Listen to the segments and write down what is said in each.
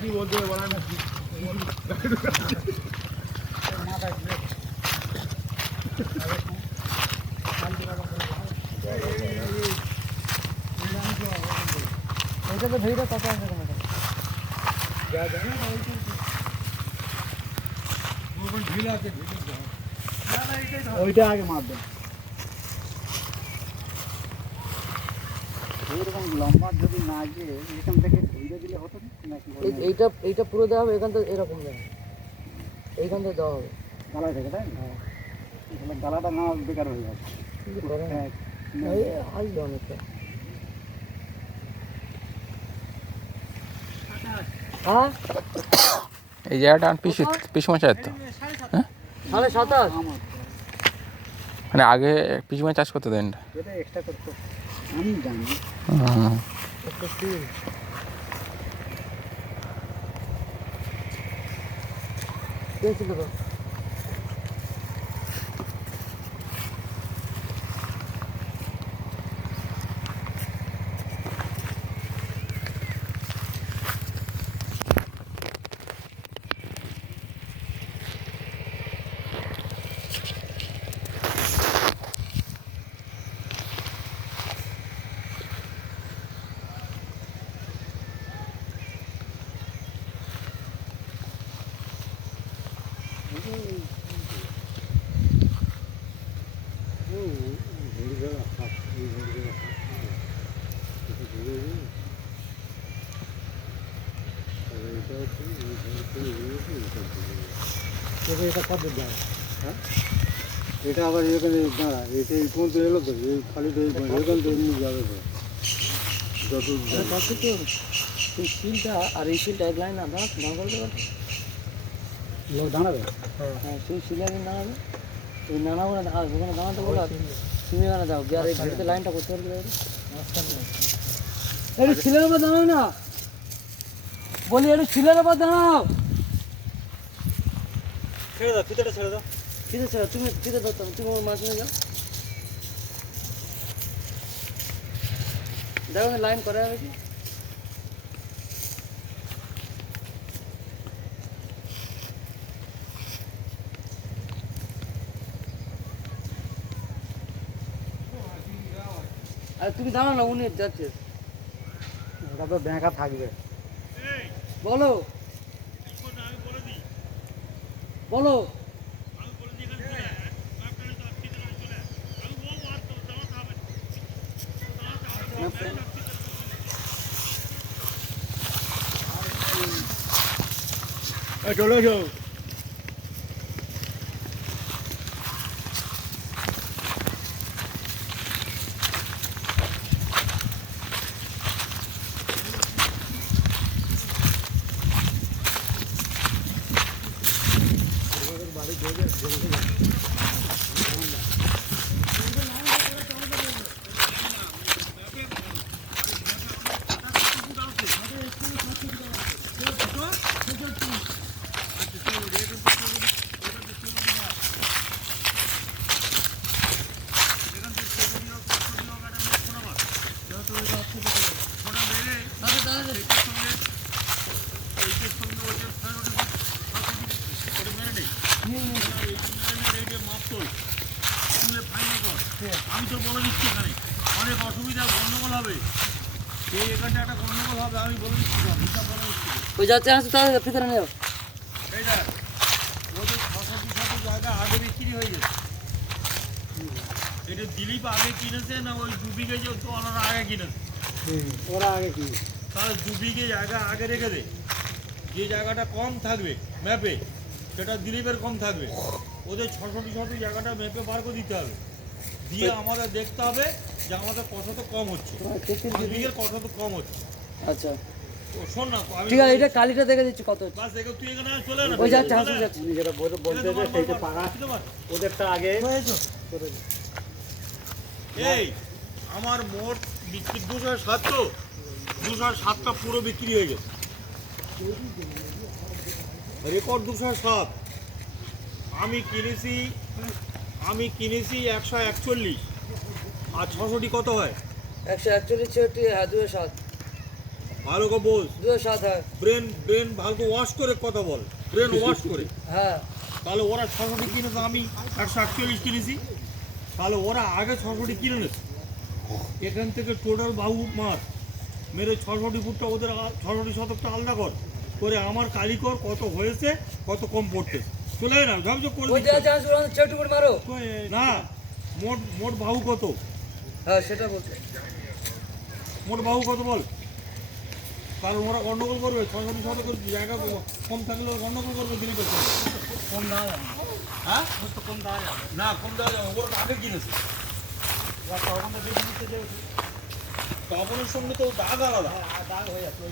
কি বলতে হবে বলা না এটা তো ভিড়টা কত আছে তোমাদের ওইটা আগে মারবে লম্বা যদি না গিয়ে এখান থেকে ধুইয়ে দিলে হতো নাকি এইটা এইটা পুরো দেওয়া হবে এখান থেকে এরকম দেওয়া এইখান থেকে দেওয়া হবে। গালায় থেকে তাই? না তাহলে গালাটা না বেকার হয়ে যাবে। হ্যাঁ। এই আসবে অনেকটা। হ্যাঁ? এই জায়গাটা পিসি পিসমা চাষ তো। সাড়ে সাতাশ। মানে আগে পিসমা চাষ করতে দেন না? এক্সট্রা করতে আমি জানি। হুম। একটা তিন এটা কত দাম হ্যাঁ এটা আবার এখানে দাঁড়া, এটা এই পর্যন্ত এলো তো, এই খালি তো এখান থেকে এমনি যাবে তো। যত তো, এই আর এই শিলটা এক লাইন না দাঁড়া করতে লোক দাঁড়াবে? হ্যাঁ। সেই শিলে একদিন দাঁড়াবে এই নানা ওখানে দাঁড়াবে ওখানে দাঁড়াতে বলো তুমি এখানে দাও। গিয়ে আর এই ভিড়তে লাইনটা করতে পারবে। একটু শিলের উপর দাঁড়াও না। বলি একটু শিলের উপর দাঁড়াও। ছেড়ে দাও ফিতেটা ছেড়ে দাও। ঠিক আছে তুমি ফিতে ধরতে তুমি ওর মাঝখানে যাও। দেখো লাইন করা হবে কি? তুমি দাঁড়াও না উনি যাচ্ছে। এটা তো ব্যাঁকা থাকবে। বলো। বলো। চলে এসো। গন্ডগোল হবে। এই এখানটা একটা গন্ডগোল হবে আমি বলে দিচ্ছি হিসাব বলে দিচ্ছি। ওই যাচ্ছে আসছে তাহলে ভিতরে নেও এই দেখ, ওদের ছশো জায়গা আগে বিক্রি হয়ে গেছে। এটা দিলীপ আগে কিনেছে না ওই দু বিঘে যে তো ওনারা আগে কিনেছে? ওরা আগে কি তাহলে দু বিঘে জায়গা আগে রেখে দে। যে জায়গাটা কম থাকবে ম্যাপে সেটা দিলীপের কম থাকবে। ওদের ছশোটি ছটি জায়গাটা ম্যাপে বার করে দিতে হবে। দিয়ে আমাদের দেখতে হবে তো কম হচ্ছে। বিঘের কত তো কম হচ্ছে। আচ্ছা। ও শোন না আমি ঠিক আছে এটা কালিটা দেখে দিচ্ছি কত বাস দেখে তুই এখানে চলে আয় না ওই যাচ্ছে হাসি যাচ্ছে। উনি বলতে বলতে তোমার সেইটা মাল পাকা দিতে পার। ওদেরটা আগে এই আমার মোট বিক্রি দুশো সাত তো। দুশো সাতটা পুরো বিক্রি হয়ে গেছে। রেকর্ড দুশো সাত। আমি কিনেছি আমি কিনেছি একশো একচল্লিশ। আর ছশোটি কত হয়? একশো একচল্লিশ ছেষট্টি হ্যাঁ, দুশো সাত। ভালো কো বোস দুশো সাত হয়। ব্রেন ব্রেন ভালো করে ওয়াশ করে কথা বল। ব্রেন ওয়াশ করে। হ্যাঁ। তাহলে ওরা ছশোটি তো আমি একশো একচল্লিশ কিনেছি। তাহলে ওরা আগে ছশোটি কিনে নেছে। এখান থেকে টোটাল বাহু মার। মেরে ছশোটি ফুটটা ওদের ছশোটি শতকটা আলাদা কর। করে আমার কালিকর কত হয়েছে কত কম পড়তে চলে না ঝকঝক করে না মোট মোট বাহু কত? হ্যাঁ সেটা বলতে মোট বাহু কত বল? কারণ ওরা গন্ডগোল করবে ছশো দুশো জায়গা কম থাকলে ওরা গন্ডগোল করবে দিলীপের কম দেওয়া হ্যাঁ? কম দেওয়া যাবে। না কম দেওয়া আগে কিনেছে। সঙ্গে তো আলাদা। হ্যাঁ, হ্যাঁ, দাগ হয়ে যাচ্ছে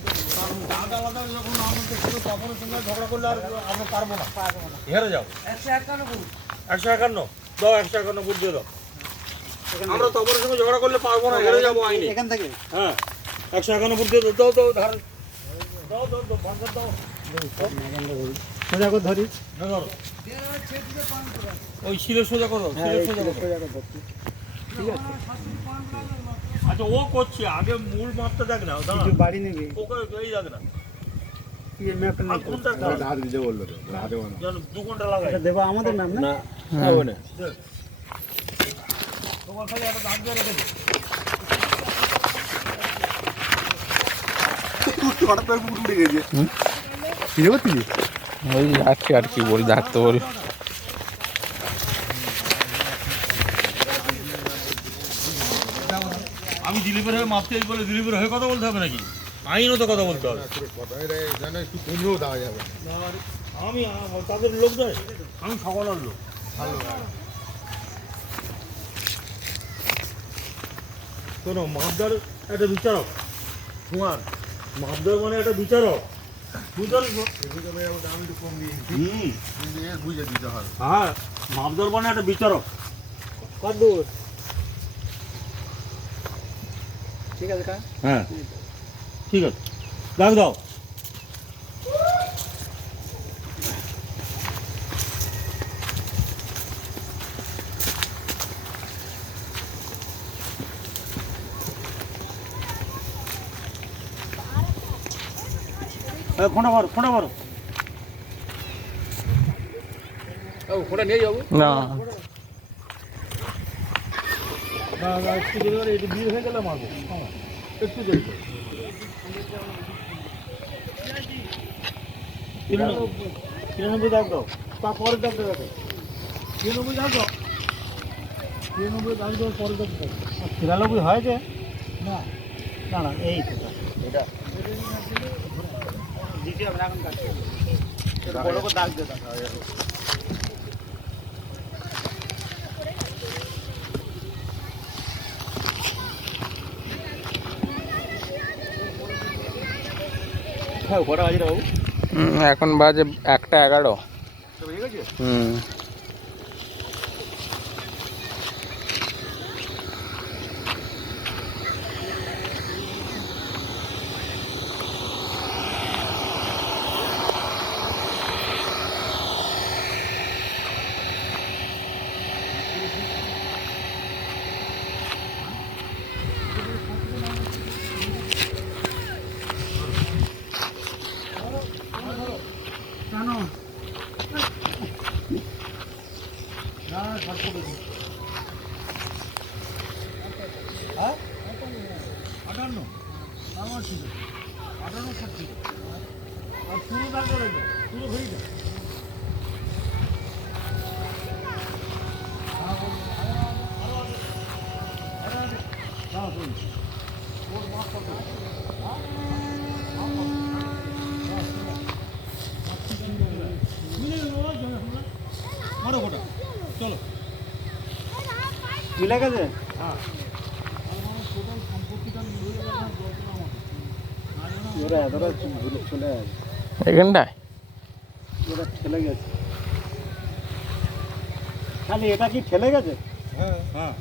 আলাদা যখন করলে আর পারব না। একশো একান্ন একশো একান্ন? দাও একশো একান্ন বুঝিয়ে দাও। আমরা তো অপরের সঙ্গে ঝগড়া করলে পারব না হেরে যাব আইনে। এখান থেকে। হ্যাঁ একশো একানব্বই দাও দাও ধার। হ্যাঁ, ওই সোজা করো আচ্ছা ও করছে আগে মূল মাপটা দেখ না বাড়ি ওকে আমাদের নাম না? তোমার খালি একটা দাগ দিয়ে রেখে। হঠাৎ করে পুকুর উঠে গেছে পাচ্ছি ওই যাচ্ছে আর কি বল ডাকতে বল আমি দিলীপের হয়ে মাপতে বলে দিলীপের হয়ে কথা বলতে হবে নাকি আইনত কথা বলতে হবে একটু কমলেও দেওয়া যাবে আমি তাদের লোক নয় আমি সকলের লোক শোনো মাপদার একটা বিচারক। তোমার মাপদার মানে একটা বিচারক। বুঝতে আমি একটু কম দিয়ে হুম। কিন্তু এ বুঝে দিতে হবে হ্যাঁ মাপদার মানে একটা বিচারক। কত দূর ঠিক আছে হ্যাঁ। ঠিক আছে। রাখ দাও। ফোনা মারো ফোনা মারো। ওটা নিয়ে যাব? না। না না একটু ভিড় হয়ে গেলে মারবো। হ্যাঁ, একটু করে। তিরানব্বই দাগ দাও। তারপরে দাগ দাও তিরানব্বই দাগ দাও। তিরানব্বই দাগ দাও পরে দাগ দাও তিরানব্বই হয়েছে? না। না না এই তো এটা। দ্বিতীয় আমরা এখন কাটছি বড় করে দাগ দিয়ে হ্যাঁ বাজে এখন বাজে একটা এগারো। হুম আটান্ন আমার ছিল আটান্ন ষাট ছিল আর পুরো দাগ করে দাও পুরো হয়ে যায় মারো গোটা চলো মিলে গেছে? ওরা এতটা চলে আসে। এখানটায়? ওরা ঠেলে গেছে। খালি এটা কি ঠেলে গেছে? হ্যাঁ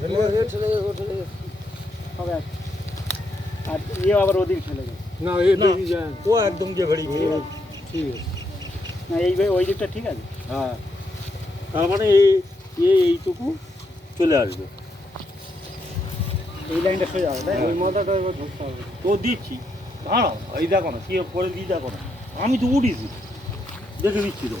ঠেলে গেছে? ঠেলে গেছে হবে আর ইয়ে আবার ওদিক ঠেলে গেছে। না ও একদম যে ঘড়ি ঘড়ি ঠিক আছে। না এই ওই দিকটা ঠিক আছে। হ্যাঁ। তার মানে এই এই এইটুকু চলে আসবে। এই লাইনটা সোজা হবে তাই ওই মাথাটা এবার ধরতে হবে। তো দিচ্ছি। দাঁড়াও এই দেখো না সে পরে দিয়ে দেখো না। আমি তো উঠিছি। দেখে দিচ্ছি তো।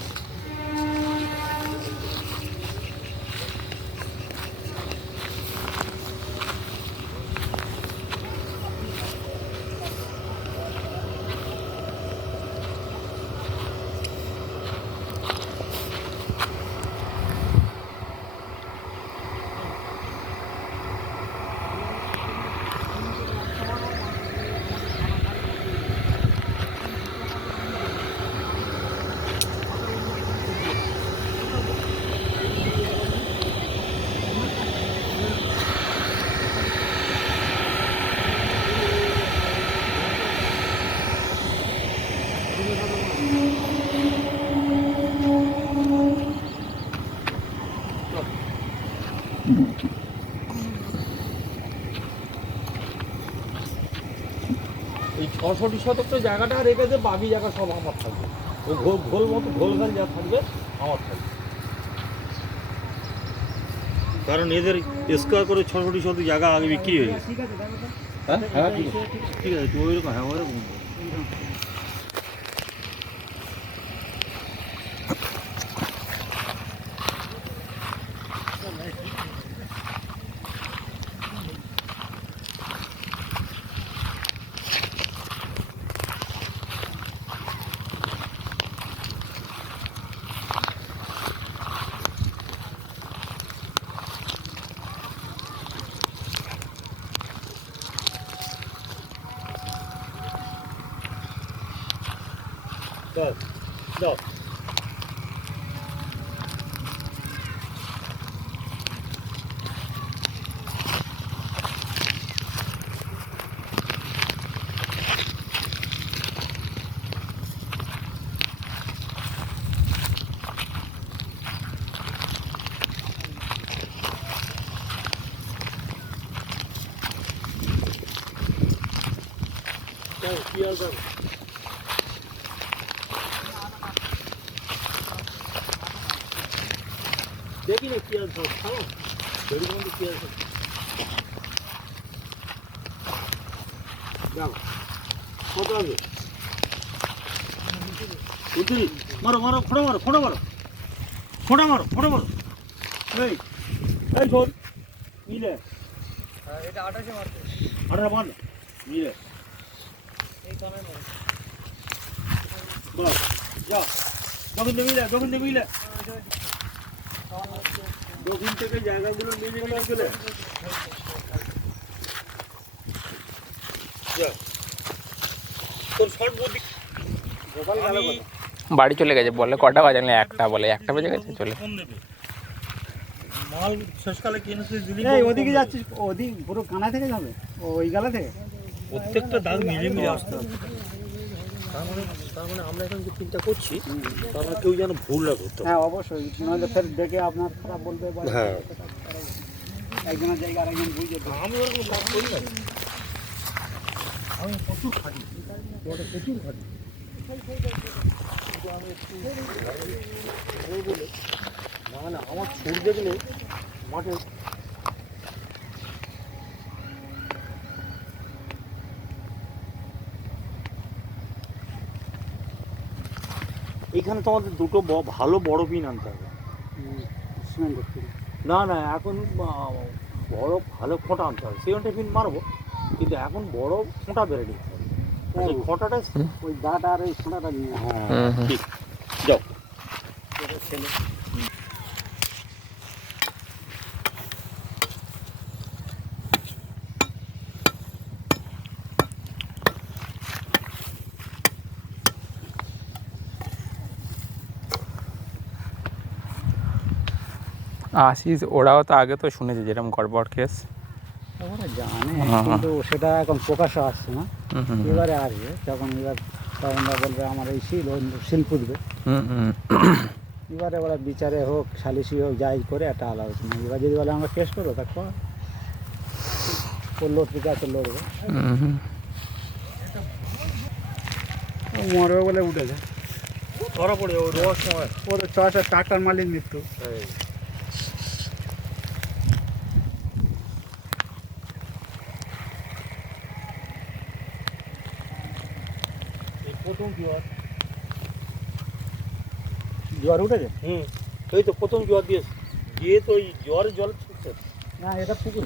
ছশোটি শতক তো জায়গাটা রেখেছে বাকি জায়গা সব আমার থাকবে। ওই ঘোল ঘোল মতো ঘোলঘাল যা থাকবে আমার থাকবে। কারণ এদের স্কোয়ার করে ছশোটি শতক জায়গা আগে বিক্রি হয়ে গেছে। ঠিক আছে হ্যাঁ? হ্যাঁ ঠিক আছে। ঠিক আছে তুই ওইরকম হ্যাঁ ওইরকম দাও দাও কি আর দাও দেখি না কি আর ধর খাও বেড়ি বন্ধু কি আর যাও কত আছে উনত্রিশ মারো মারো ফোড়ো মারো ফোড়ো মারো ফোড়া মারো ফোড়ো মারো এই এই শোন মিলে এটা আঠাশে মারতে আঠারো বান মিলে এই কানে মারো বস যাও দক্ষিণ মিলে দক্ষিণ মিলে দক্ষিণ থেকে জায়গাগুলো মিলে মিলে চলে যা তোর শর্ট বুদ্ধি সকাল গেল আমি বাড়ি চলে গেছে বলে কটা বাজে? না একটা, বলে একটা বেজে গেছে, চলে। ফোন দেবে মাল শেষকালে কিনেছিস দিলি এই, ওদিকে যাচ্ছিস, ওদিক পুরো কানা থেকে যাবে, ও ওই গালা থেকে? প্রত্যেকটা দাগ মিলে মিলে আসতে হবে। তার মানে তার মানে আমরা এখন যে চিন্তা করছি তার মানে কেউ যেন ভুল না করতে হ্যাঁ অবশ্যই। নইলে ফের দেখে আপনার খারাপ বলবে হ্যাঁ। একজনের জায়গা আরেকজন দেবে। আমি ওরকম কাজ করি না। আমি প্রচুর খাটি। প্রচুর খাটি। আমি একটু বলে না না আমার ছুট দেখলে মাঠে এখানে তোমাদের দুটো ব- ভালো বড় পিন আনতে হবে। না না এখন বড় ভালো ফোঁটা আনতে হবে। সেভেন্টি পিন মারবো কিন্তু এখন বড় ফোঁটা বেড়ে নিতে হবে। খোঁটাটা ফোঁটাটা ওই দাঁত আর ওই ফোঁটাটা নিয়ে। হ্যাঁ ঠিক। যাও। ছেলে। আশিস ওরাও তো আগে তো শুনেছে যেরকম গড়বড় কেস ওরা জানে হ্যাঁ। কিন্তু সেটা এখন প্রকাশ আসছে না। এবারে আসবে যখন এবার তখন বলবে আমার এই শিল ওই শিল পুঁতবে। হুম হুম। এবারে ওরা বিচারে হোক সালিসি হোক যাই করে একটা আলোচনা। এবার যদি বলে আমরা কেস করব তা কর। ও লড়তে আছে লড়বে হুম হুম। মরবে বলে উঠেছে। ধরা পড়ে রোয়ার সময় ওর ছয়শো ট্রাক্টর মালিক মৃত্যু। প্রথম জোয়ার। জোয়ার উঠেছে? হুম এই তো প্রথম জোয়ার দিয়েছে। দিয়ে তো ওই জোয়ারের জল ছুটছে না এটা পুকুর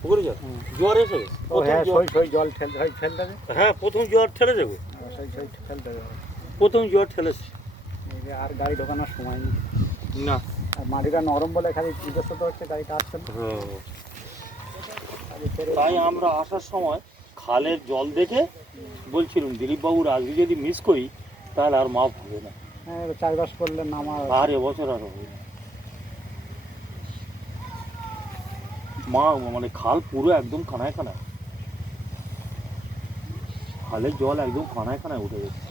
পুকুরে জল। জোয়ার এসে হ্যাঁ সই সই জল ঠেলতে হয় ঠেলতে হ্যাঁ প্রথম জোয়ার ঠেলে যাবে সই সই ঠেলতে হবে। প্রথম জোয়ার ঠেলেছে। আর গাড়ি ঢোকানোর সময় নেই। না। আর মাটিটা নরম বলে খালি ইতস্তত হচ্ছে গাড়িটা আসছে খালি তাই আমরা আসার সময় খালের জল দেখে বলছিলাম দিলীপবাবুর আজকে যদি মিস করি তাহলে আর মাপ হবে না। হ্যাঁ চাষবাস করলে আমার। আর এবছর আর হবে না। মা মানে খাল পুরো একদম খানায় খানায়। খালের জল একদম খানায় খানায় উঠে গেছে।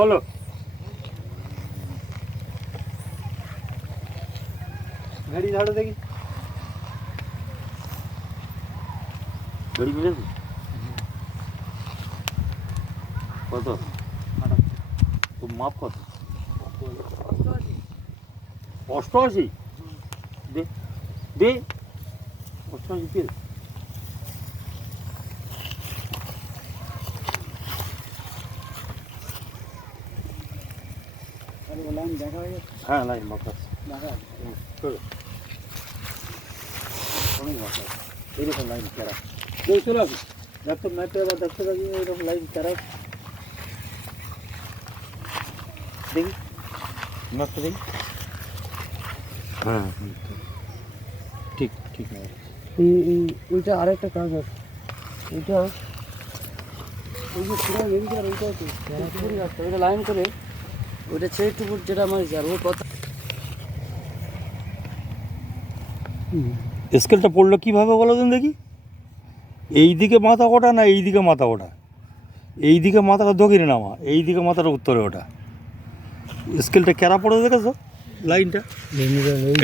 বলো। ভেড়ি ঝাড়ু দেখি। কত? তো মাপ কত? অষ্টআশি? দে দে। অষ্টআশি কে খালি ও লাইন দেখা হয়ে গেছে হ্যাঁ লাইন মাপ আছে দেখা অনেক মাপ আছে এইরকম লাইন কেরা কেউ চলে আসবে দেখতো ম্যাপে এবার দেখতে পাবি এরকম লাইন চারা দেখি মাপটা দেখি হ্যাঁ ঠিক ঠিক আছে এই এই ওইটা আরেকটা কাজ আছে ওইটা ওই যে পুরো এদিকে আর ওইটা তো পুরো রাস্তা ওইটা লাইন করে ওইটা ছেড়ে টুকুর যেটা আমার যার ওর কথা স্কেলটা পড়ল কীভাবে বলো দিন দেখি? এই দিকে মাথা ওঠা না এই দিকে মাথা ওঠা? এই দিকে মাথাটা দক্ষিণে নামা এই দিকে মাথাটা উত্তরে ওঠা। স্কেলটা কেরা পড়ে দেখেছ? লাইনটা?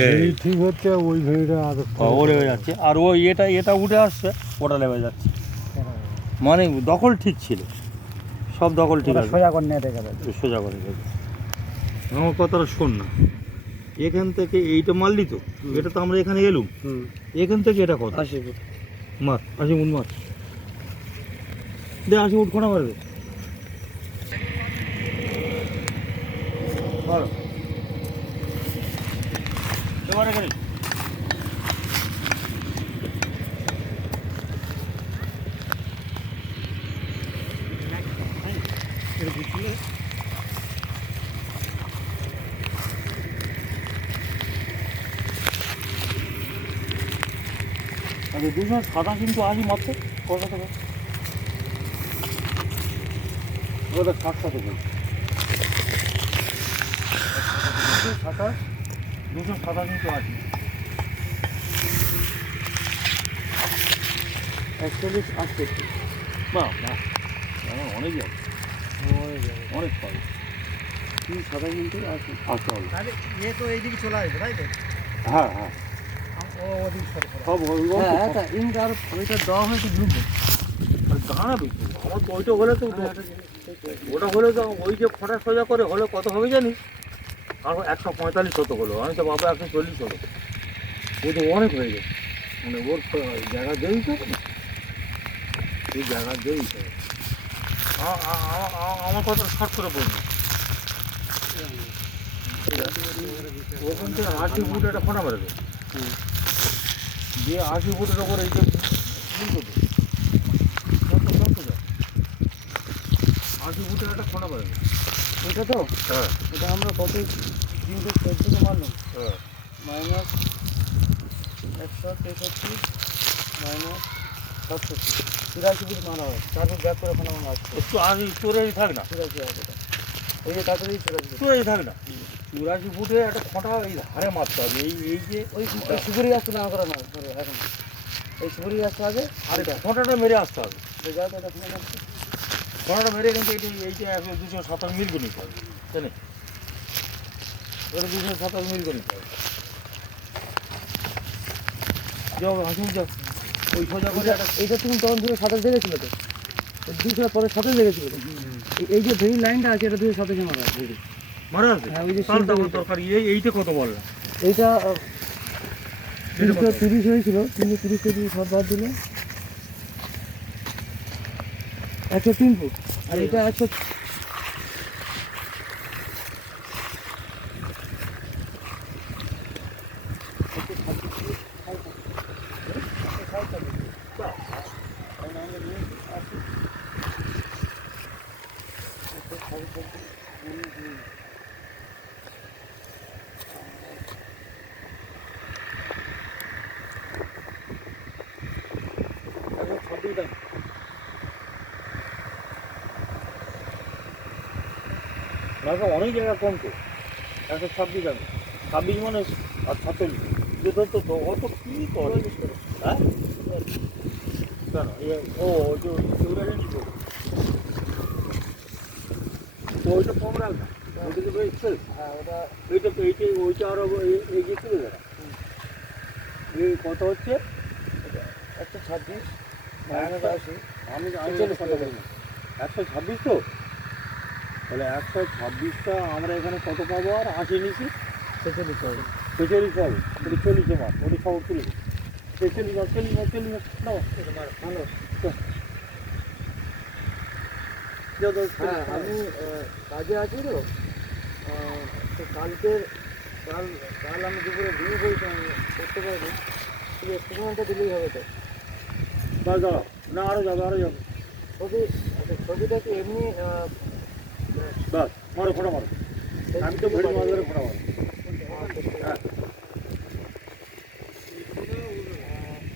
এই। ঠিক হচ্ছে ওই ভেড়িটা ওরে হয়ে যাচ্ছে। আর ওই এটা এটা উঠে আসছে ওটা নেমে যাচ্ছে। মানে দখল ঠিক ছিল। সব দখল ঠিক আছে। সোজা করে নিয়ে দেখে সোজা করে আমার কথাটা শোন না। এখান থেকে এইটা মারলি তো এটা তো আমরা এখানে এলুম। এখান থেকে এটা কত আসি ফুট মার আশি ফুট মার। দে আশি উঠ কোনা মারবে। বলো এবার এখানে আচ্ছা দুশো সাদা কিন্তু আশি মাত্র? কত টাকা? ওটা ষাট সাথে বলছি দুশো সাতাশ দুশো সাতাশ কিন্তু আশি। একচল্লিশ আসছে না না অনেকই আছে অনেক পাবে। কিন্তু আসে আসতে হবে তাহলে এ তো এইদিকে চলে আসবে তাই তো? হ্যাঁ হ্যাঁ। ওইটা তো ওইটা হলে তো ওটা হলে তো ওই যে ফোঁটা সোজা করে হলে কত হবে জানিস আমার একশো পঁয়তাল্লিশ হতো হলো? আমি তো বাবা একশো চল্লিশ হলো। ও তো অনেক হয়ে গেছে। মানে ওর জায়গা দেই তো। এই জায়গা দেই তো। আমার কথা শর্ট করে বলব ওখান থেকে আশি ফুট একটা ফোঁটা মেরে দেবে। দিয়ে আশি ফুটের ওপর এইটা ই করবে কত কত যায়? আশি ফুটের একটা মেরে দেবে ওইটা তো? হ্যাঁ। এটা আমরা কত তিনটে চোদ্দোকে মারলাম। হ্যাঁ। মাইনাস একশো তেষট্টি মাইনাস সাতষট্টি। তিরাশি ফুট মারা হয়। তারপর ব্যাক করে ওখানে আমার আসছে। একটু আগে চুরাশি থাক না। তিরাশি হবে এই যে তাড়াতাড়ি ফুট। থাক না। চুরাশি ফুটে একটা ফোঁটা এই ধারে মারতে হবে। এই এই যে ওই সুপুরি গাছটা না করা না এখন। এই সুপুরি গাছটা আগে আরে ফোঁটাটা মেরে আসতে হবে। এটা ফেলে মেরে। কিন্তু এইটা এইটা একশো দুশো সাতাশ মিল করে নিতে হবে। জানে ওটা দুশো সাতাশ মিল করে নিতে হবে। যাও হাসুন যাও। ওই সোজা করে এইটা তুমি তখন দুটো সাতাশ দেখেছিল তো? দুশো পরে লেগেছিল তো। এই- এই যে ভেরি লাইনটা আছে এটা দুশো সাতাশে মারা আছে এই যে। মারা আছে হ্যাঁ ওই যে তাহলে তো দরকার এই এইটা কত বললাম এইটা তিনশো তিরিশ হয়েছিল তিনশো তিরিশ কেজি সব বাদ দিলে। একশো তিন ফুট। আর এটা একশো ছাব্বিশ দাম অনেক জায়গা কম তো। একশো ছাব্বিশ দাম ছাব্বিশ মানে আর সাতচল্লিশ। যেটা তো অত কি করে? হ্যাঁ? কেন? ও তো? ওইটা কম রাখ না। ওইটা তো এক্সেল হ্যাঁ ওটা এইটা তো এইটা ওইটা আরও এ- এগিয়ে এই কত হচ্ছে? একশো ছাব্বিশ। আমি আমি ছেচল্লিশ একশো ছাব্বিশ তো। তাহলে একশো ছাব্বিশটা আমরা এখানে কত পাবো আর আশি নিচ্ছি ছেচল্লিশ ছেচল্লিশ পাবো ছেচল্লিশ মাস চল্লিশ মাস চল্লিশ মাস নাও ভালো হ্যাঁ আমি কাজে আছি তো কালকে কাল কাল আমি দুপুরে আমি করতে পারব। শুধু এক্সপেরিমেন্টটা দিলেই হবে তো। দাও দাও না আরও যাবে আরও যাবে। ছবি আচ্ছা ছবিটা কি এমনি বাস মারো ফোটা মারো। আমি তো ভেড়ি মাছ ধরে ফোটা মারো। হ্যাঁ।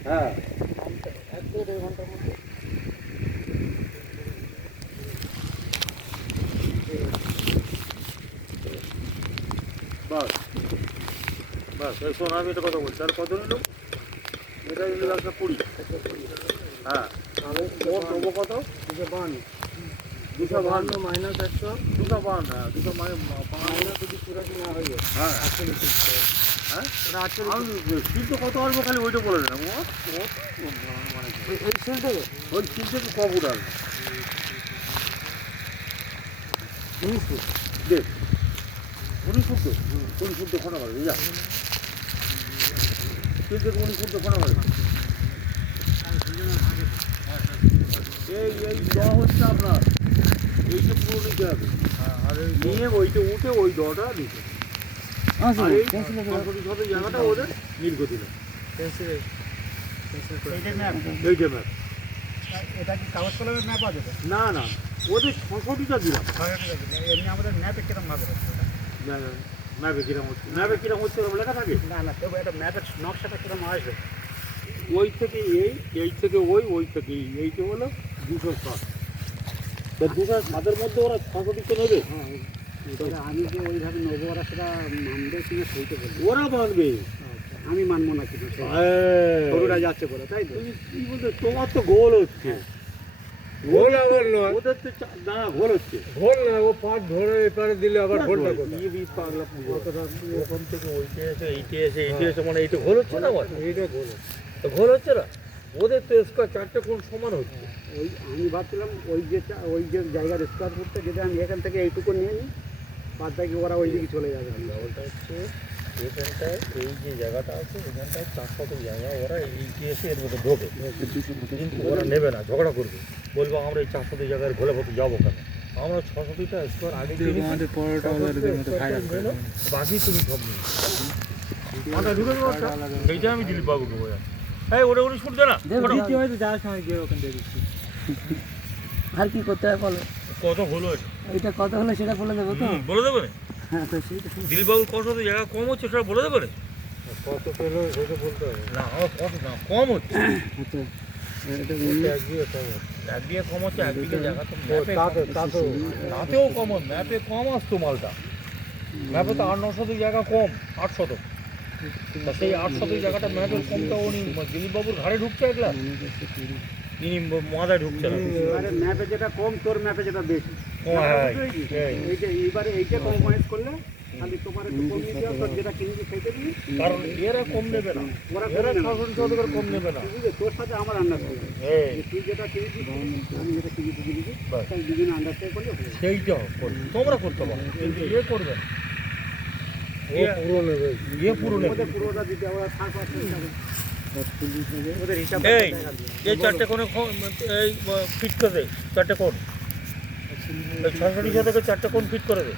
হ্যাঁ এক দেড় ঘণ্টার মধ্যে বাস বাস এই শোন আমি এটা কথা বলছি। আর কত নিল এটা নিল একশো কুড়ি। হ্যাঁ। আমি ওর দেবো কত? দুশো বান্ন। দুশো বাহান্ন মাইনাস একশো? দুশো বাহান্ন হ্যাঁ দুশো মাইনাস যদি চুরাশি না হয়ে হ্যাঁ। আটচল্লিশ হ্যাঁ? আমি কত আসব খালি ওইটা বলে দেন মানে ওই তিন থেকে ক? ফুট আসবে উনিশ ফুট। দেখ উনিশ ফুট তো উনিশ ফুট তো ফোনা করে যা। থেকে উনিশ ফুট তো ফোনা করে এই এই দেওয়া হচ্ছে আপনার। এইটা পুরো নিতে হবে আর এই নিয়ে ওইটা উঠে ওই দটা নিতে আচ্ছা আর এই পেন্সিলে জায়গাটা ওদের নীল করে দিল এইটা ম্যাপ এটা কি কাগজ কলমের ম্যাপ আছে না না ওদের সংশোধিত দিলাম। এমনি আমাদের ম্যাপে কিরম ভাবে ম্যাপে কিরম হচ্ছে? ম্যাপে কিরম হচ্ছে ওরকম লেখা থাকে? না না তবু এটা ম্যাপের নকশাটা কিরম আসবে? ওই থেকে এই এই থেকে ওই ওই থেকে এই এইটা হলো দুশো সাত। তা দুশো সাতের মধ্যে ওরা সংশোধিত নেবে? এবারে আমি যে ওইভাবে নেব ওরা সেটা মানবে কিনা সেইটা বলব। ওরা মানবে। আমি মানবো না কিন্তু সেই গরুরা যাচ্ছে বলে তাই তো? কি বলতে তোমার তো গোল হচ্ছে। ভোল আবার নয়। ওদের তো না গোল হচ্ছে। ভোল না ও পাট ধরে এপারে দিলে আবার বি পাগলা। ওখান থেকে ওইটে এসে এইটে এসে এইটে এসে মানে এইটা গোল হচ্ছে না বল এইটা ভোল তো গোল হচ্ছে না? ওদের তো স্কোয়ার চারটে কোন সমান হচ্ছে। ওই আমি ভাবছিলাম ওই যে ওই যে জায়গার স্কোয়ার ফুটটা যদি আমি এখান থেকে এইটুকু নিয়ে নিই বাদ বাকি ওরা ওই দিকে চলে যাবে। ওটা হচ্ছে এখানটায় এই যে জায়গাটা আছে এখানটায় চার শত জায়গা ওরা এইটে এসে এর মধ্যে ঢোকে। কিন্তু ওরা নেবে না ঝগড়া করবে। বলব আমরা এই চার শত জায়গায় ঘোলে পথে যাব কেন? আমরা ছ শতটা স্কোয়ার আগে বাকি তুমি সব নিয়ে ঢুকে এইটা আমি দিলীপ বাবুকে বোঝা এই ওটা উনি শুনছে না। ওটা- হয়তো যাওয়ার সময় গিয়ে ওখান দিচ্ছি আর কি করতে হবে বলো? কত হলো এটা? এটা কত হলো সেটা বলে দেবো তো? বলে দেবে? হ্যাঁ তো সেইটা দিলীপ বাবুর কত শত জায়গা কম হচ্ছে সেটা বলে দেবে? কত পেল সেটা বলতে হবে। না আমার কত না কম হচ্ছে। আচ্ছা তো তাতেও কম ম্যাপে কম আসতো মালটা। ম্যাপে তো আট ন শতক জায়গা কম আট শতক। তা সেই আট শতক জায়গাটা কমটা উনি দিলীপ বাবুর ঘাড়ে ঢুকছে একলা। তিনি মাথায় ঢুকছে এবারে ম্যাপে যেটা কম তোর ম্যাপে যেটা বেশি। হ্যাঁ, এই। এইটা এইবারে এইটা কম্প্রোমাইজ করলে খালি তোমার একটু কমিয়ে দেওয়া তোর যেটা কিনেছি সেইটা দিবি কারণ এরা কম নেবে না। ওরা এরা কম নেবে না। কম নেবে না। তোর সাথে আমার তুই যেটা আমি যেটা। তাই দুজনে করলে সেইটা। তোমরা করতে পারো। কিন্তু ইয়ে করবে না। এই এই চারটে কোণে এই ফিট করে দেয় চারটে কোণ ছশো শতকের চারটে কোণ ফিট করে দে।